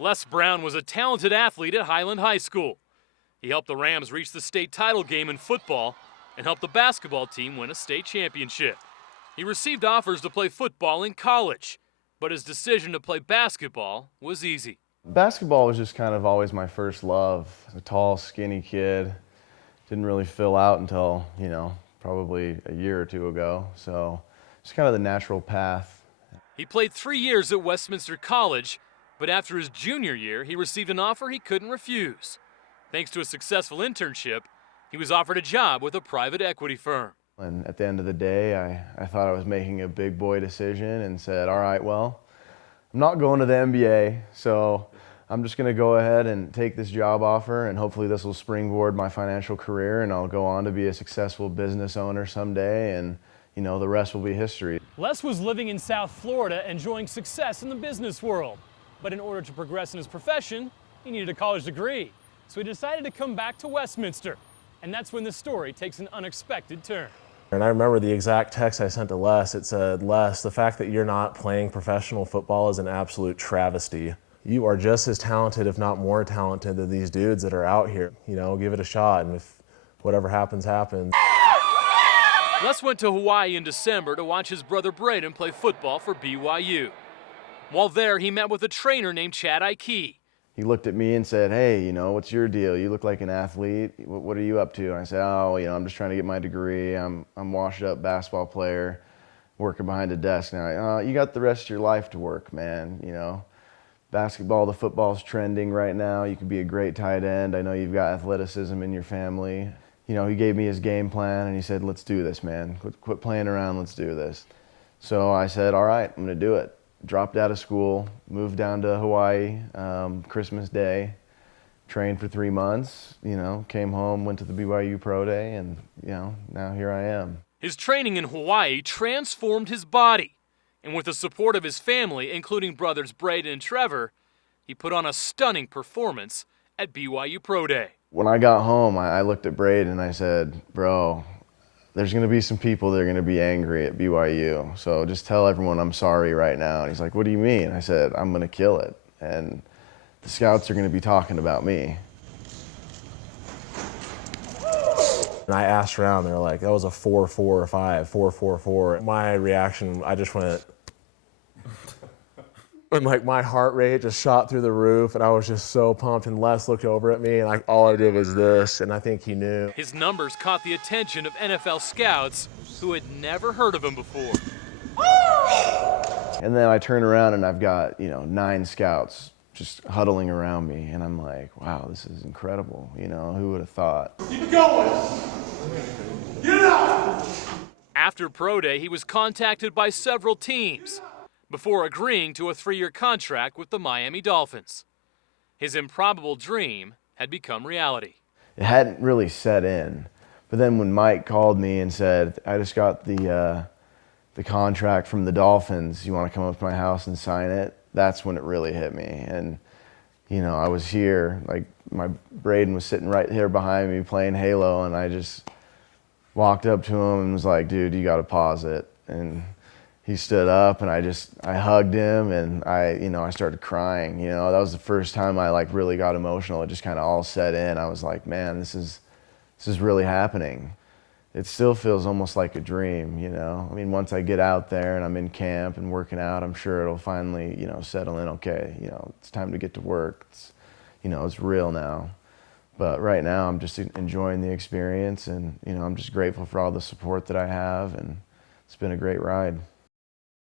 Les Brown was a talented athlete at Highland High School. He helped the Rams reach the state title game in football and helped the basketball team win a state championship. He received offers to play football in college, but his decision to play basketball was easy. Basketball was just kind of always my first love. A tall, skinny kid. Didn't really fill out until, probably a year or two ago. So it's kind of the natural path. He played 3 years at Westminster College, but after his junior year, he received an offer he couldn't refuse. Thanks to a successful internship, he was offered a job with a private equity firm. And at the end of the day, I thought I was making a big boy decision and said, all right, well, I'm not going to the NBA, so I'm just going to go ahead and take this job offer, and hopefully this will springboard my financial career, and I'll go on to be a successful business owner someday, and the rest will be history. Les was living in South Florida, enjoying success in the business world. But in order to progress in his profession, he needed a college degree. So he decided to come back to Westminster. And that's when the story takes an unexpected turn. And I remember the exact text I sent to Les. It said, Les, the fact that you're not playing professional football is an absolute travesty. You are just as talented, if not more talented, than these dudes that are out here. Give it a shot, and if whatever happens, happens. Les went to Hawaii in December to watch his brother Braden play football for BYU. While there, he met with a trainer named Chad Ike. He looked at me and said, hey, what's your deal? You look like an athlete. What are you up to? And I said, I'm just trying to get my degree. I'm a washed up basketball player working behind a desk now. You got the rest of your life to work, man. Basketball, the football's trending right now. You could be a great tight end. I know you've got athleticism in your family. He gave me his game plan and he said, let's do this, man. Quit playing around, let's do this. So I said, all right, I'm gonna do it. Dropped out of school, moved down to Hawaii, Christmas Day, trained for 3 months, came home, went to the BYU Pro Day, and, now here I am. His training in Hawaii transformed his body. And with the support of his family, including brothers Braden and Trevor, he put on a stunning performance at BYU Pro Day. When I got home, I looked at Braden and I said, bro, there's going to be some people that are going to be angry at BYU. So just tell everyone I'm sorry right now. And he's like, what do you mean? I said, I'm going to kill it. And the scouts are going to be talking about me. And I asked around, they were like, that was a 4.4 or 5, 4.44. My reaction, I just went, and my heart rate just shot through the roof, and I was just so pumped. And Les looked over at me, and all I did was this, and I think he knew. His numbers caught the attention of NFL scouts who had never heard of him before. And then I turn around and I've got 9 scouts just huddling around me, and I'm like, wow, this is incredible. Who would have thought? Keep going. Get it out. After Pro Day, he was contacted by several teams before agreeing to a 3-year contract with the Miami Dolphins. His improbable dream had become reality. It hadn't really set in, but then when Mike called me and said, I just got the contract from the Dolphins, you want to come up to my house and sign it? That's when it really hit me. And I was here, like my Braden was sitting right here behind me playing Halo, and I just walked up to him and was like, dude, you got to pause it. And he stood up, and I hugged him, and I started crying. That was the first time I really got emotional. It just kind of all set in. I was like, man, this is really happening. It still feels almost like a dream, I mean, once I get out there and I'm in camp and working out, I'm sure it'll finally, settle in. Okay, it's time to get to work. It's real now. But right now, I'm just enjoying the experience, and I'm just grateful for all the support that I have, and it's been a great ride.